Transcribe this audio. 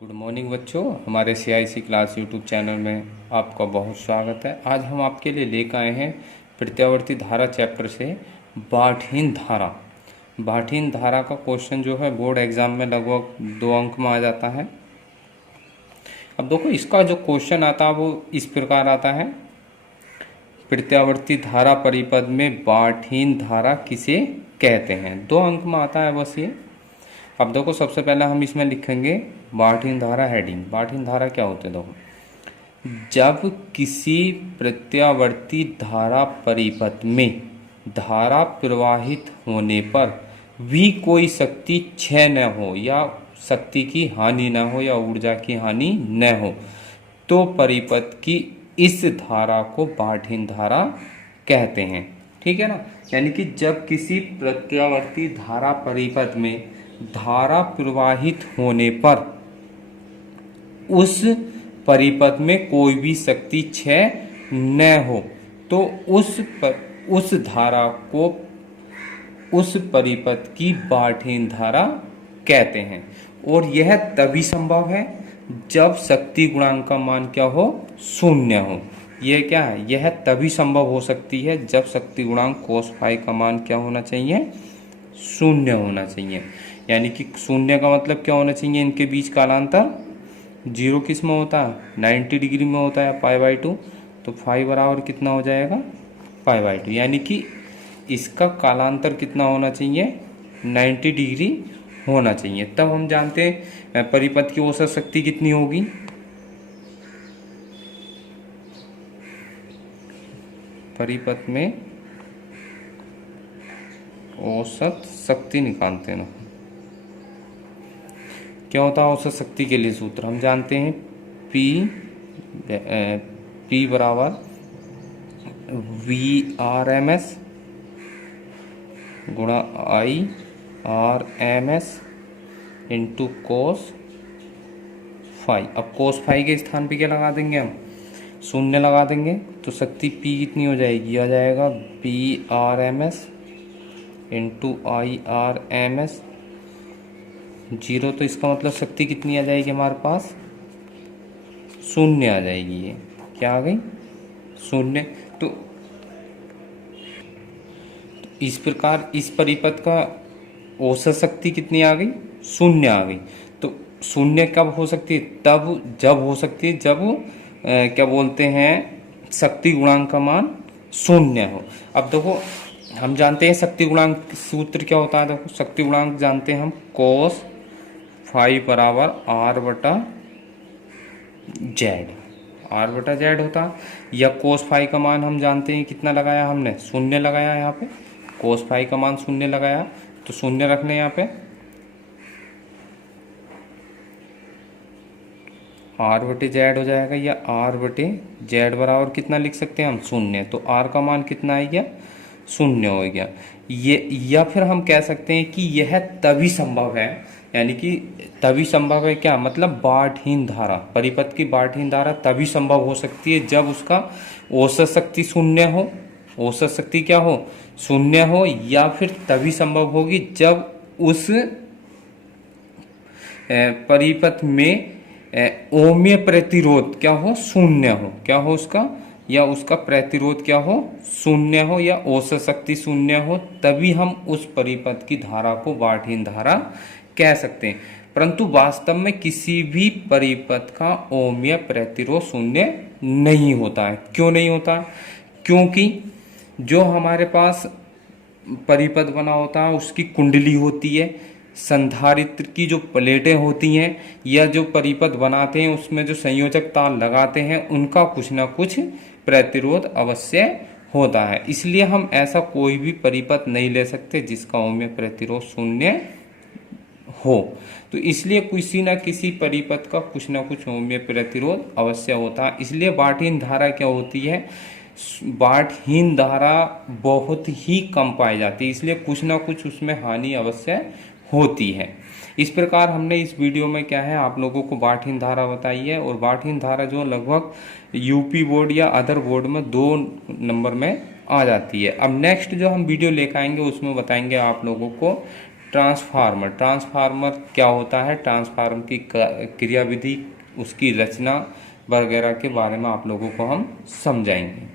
Good morning बच्चों, हमारे CIC class YouTube channel में आपका बहुत स्वागत है। आज हम आपके लिए लेकर आए हैं प्रत्यावर्ती धारा चैप्टर से बाठहीन धारा। बाठहीन धारा का क्वेश्चन जो है बोर्ड एग्जाम में लगभग 2 अंक में आ जाता है। अब देखो, इसका जो क्वेश्चन आता है वो इस प्रकार आता है, प्रत्यावर्ती धारा परिपथ में बाठहीन धारा किसे कहते हैं। 2 अंक में आता है बस ये। अब देखो, सबसे पहले हम इसमें लिखेंगे बाठहीन धारा हेडिंग। बाठहीन धारा क्या होते हैं देखो, जब किसी प्रत्यावर्ती धारा परिपथ में धारा प्रवाहित होने पर भी कोई शक्ति क्षय न हो या शक्ति की हानि न हो या ऊर्जा की हानि न हो तो परिपथ की इस धारा को बाठहीन धारा कहते हैं। ठीक है ना। यानी कि जब किसी प्रत्यावर्ती धारा परिपथ में धारा प्रवाहित होने पर उस परिपथ में कोई भी शक्ति क्षय न हो तो उस धारा को उस परिपथ की बाठहीन धारा कहते हैं। और यह तभी संभव है जब शक्ति गुणांक का मान क्या हो, शून्य हो। यह क्या है, यह तभी संभव हो सकती है जब शक्ति गुणांक cos फाई का मान क्या होना चाहिए, शून्य होना चाहिए। यानी कि शून्य का मतलब क्या होना चाहिए, इनके बीच कालांतर 0 किस में होता है, 90 डिग्री में होता है, π/2। तो फाई बराबर कितना हो जाएगा, π/2। यानी कि इसका कालांतर कितना होना चाहिए, 90 डिग्री होना चाहिए। तब हम जानते हैं परिपथ की औसत शक्ति कितनी होगी। परिपथ में औसत शक्ति निकालते हैं। क्या होता है औसत शक्ति के लिए सूत्र हम जानते हैं, P बराबर VRMS गुणा IRMS इंटू cos फाई। अब cos फाई के स्थान पे क्या लगा देंगे, हम शून्य लगा देंगे तो शक्ति P कितनी हो जाएगी, आ जाएगा VRMS इंटू IRMS 0। तो इसका मतलब शक्ति कितनी आ जाएगी हमारे पास, शून्य आ जाएगी। ये क्या आ गई, शून्य। तो इस प्रकार इस परिपथ का औसत शक्ति कितनी आ गई, शून्य आ गई। तो शून्य कब हो सकती है, तब जब हो सकती है जब क्या बोलते हैं शक्ति गुणांक का मान शून्य हो। अब देखो, हम जानते हैं शक्ति गुणांक सूत्र क्या होता है। देखो, शक्ति गुणांक जानते हैं हम, cos फाई बराबर R/Z होता। या cos फाई का मान हम जानते हैं कितना लगाया हमने, शून्य लगाया। यहाँ पे cos फाई का मान शून्य लगाया तो शून्य रखने यहाँ पे R/Z हो जाएगा। या R/Z बराबर कितना लिख सकते हैं हम, शून्य। तो R का मान कितना आ गया, शून्य हो गया। ये या फिर हम कह सकते हैं कि यह तभी संभव है, यानी कि तभी संभव है क्या मतलब, बाठहीन धारा, परिपथ की बाठहीन धारा तभी संभव हो सकती है जब उसका औसत शक्ति शून्य हो। औसत शक्ति क्या हो, शून्य हो। या फिर तभी संभव होगी जब उस परिपथ में ओमीय प्रतिरोध क्या हो, शून्य हो। क्या हो उसका, या उसका प्रतिरोध क्या हो, शून्य हो, या औसत शक्ति शून्य हो। तभी हम उस परिपथ की धारा को बाठहीन धारा कह सकते हैं। परंतु वास्तव में किसी भी परिपथ का ओमीय प्रतिरोध शून्य नहीं होता है। क्यों नहीं होता, क्योंकि जो हमारे पास परिपथ बना होता है उसकी कुंडली होती है, संधारित्र की जो प्लेटें होती हैं, या जो परिपथ बनाते हैं उसमें जो संयोजक तार लगाते हैं, उनका कुछ ना कुछ प्रतिरोध अवश्य होता है। इसलिए हम ऐसा कोई भी परिपथ नहीं ले सकते जिसका ओमीय प्रतिरोध शून्य हो। तो इसलिए किसी न किसी परिपथ का कुछ ना कुछ ओमीय प्रतिरोध अवश्य होता है। इसलिए बाठहीन धारा क्या होती है, बाठहीन धारा बहुत ही कम पाई जाती है, इसलिए कुछ ना कुछ उसमें हानि अवश्य होती है। इस प्रकार हमने इस वीडियो में क्या है आप लोगों को बाठहीन धारा बताई है। और बाठहीन धारा जो लगभग यूपी बोर्ड या अदर बोर्ड में 2 नंबर में आ जाती है। अब नेक्स्ट जो हम वीडियो लेकर आएंगे उसमें बताएंगे आप लोगों को ट्रांसफार्मर, ट्रांसफार्मर क्या होता है, ट्रांसफार्मर की क्रियाविधि, उसकी रचना वगैरह के बारे में आप लोगों को हम समझाएंगे।